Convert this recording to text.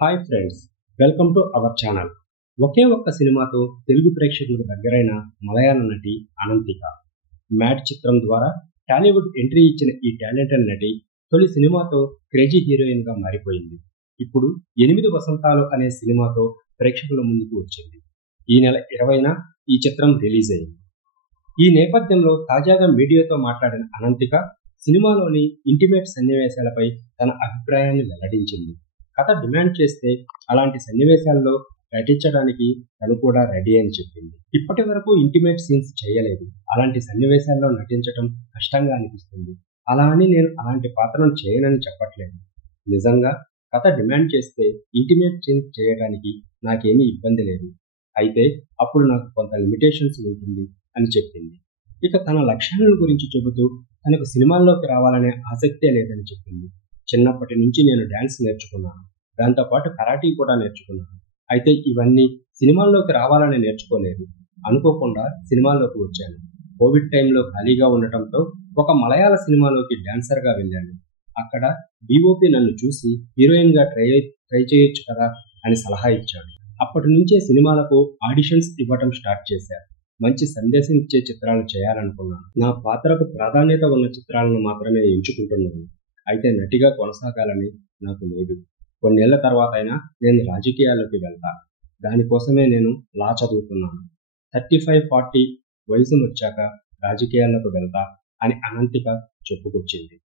Hi friends, welcome to our channel. ఒకే ఒక్క సినిమాతో తెలుగు ప్రేక్షకులకు దగ్గరైన మలయాళ నటి అనంతిక. మ్యాడ్ చిత్రం ద్వారా టాలీవుడ్ ఎంట్రీ ఇచ్చిన ఈ టాలెంటెడ్ నటి తొలి సినిమాతో క్రేజీ హీరోయిన్గా మారిపోయింది. ఇప్పుడు 8 వసంతాలు అనే సినిమాతో ప్రేక్షకుల ముందుకు వచ్చింది. ఈ నెల 20న ఈ చిత్రం రిలీజ్ అయింది. ఈ నేపథ్యంలో తాజాగా మీడియాతో మాట్లాడిన అనంతిక సినిమాలోని ఇంటిమేట్ సన్నివేశాలపై తన అభిప్రాయాన్ని వెల్లడించింది. కథ డిమాండ్ చేస్తే అలాంటి సన్నివేశాల్లో నటించడానికి తను కూడా రెడీ అని చెప్పింది. ఇప్పటి వరకు ఇంటిమేట్ సీన్స్ చేయలేదు. అలాంటి సన్నివేశాల్లో నటించడం కష్టంగా అనిపిస్తుంది. అలా అని నేను అలాంటి పాత్రను చేయనని చెప్పట్లేదు. నిజంగా కథ డిమాండ్ చేస్తే ఇంటిమేట్ సీన్స్ చేయడానికి నాకేమీ ఇబ్బంది లేదు. అయితే అప్పుడు నాకు కొంత లిమిటేషన్స్ ఉంటుంది అని చెప్పింది. ఇక తన లక్ష్యాల గురించి చెబుతూ తనకు సినిమాల్లోకి రావాలనే ఆసక్తే లేదని చెప్పింది. చిన్నప్పటి నుంచి నేను డ్యాన్స్ నేర్చుకున్నాను. దాంతోపాటు కరాటీ కూడా నేర్చుకున్నాను. అయితే ఇవన్నీ సినిమాల్లోకి రావాలని నేర్చుకోలేదు. అనుకోకుండా సినిమాల్లోకి వచ్చాను. కోవిడ్ టైంలో ఖాళీగా ఉండటంతో ఒక మలయాళ సినిమాలోకి డాన్సర్గా వెళ్ళాను. అక్కడ డిఓపి నన్ను చూసి హీరోయిన్గా ట్రై చేయొచ్చు కదా అని సలహా ఇచ్చాడు. అప్పటి నుంచే సినిమాలకు ఆడిషన్స్ ఇవ్వటం స్టార్ట్ చేశాను. మంచి సందేశం ఇచ్చే చిత్రాలు చేయాలనుకున్నాను. నా పాత్రకు ప్రాధాన్యత ఉన్న చిత్రాలను మాత్రమే ఎంచుకుంటున్నాను. అయితే నటిగా కొనసాగాలని నాకు లేదు. కొన్నేళ్ల తర్వాత అయినా నేను రాజకీయాల్లోకి వెళ్తాను. దానికోసమే నేను లా చదువుతున్నాను. 35-40 వయసు వచ్చాక రాజకీయాల్లోకి వెళ్తా అని అనంతిక చెప్పుకొచ్చింది.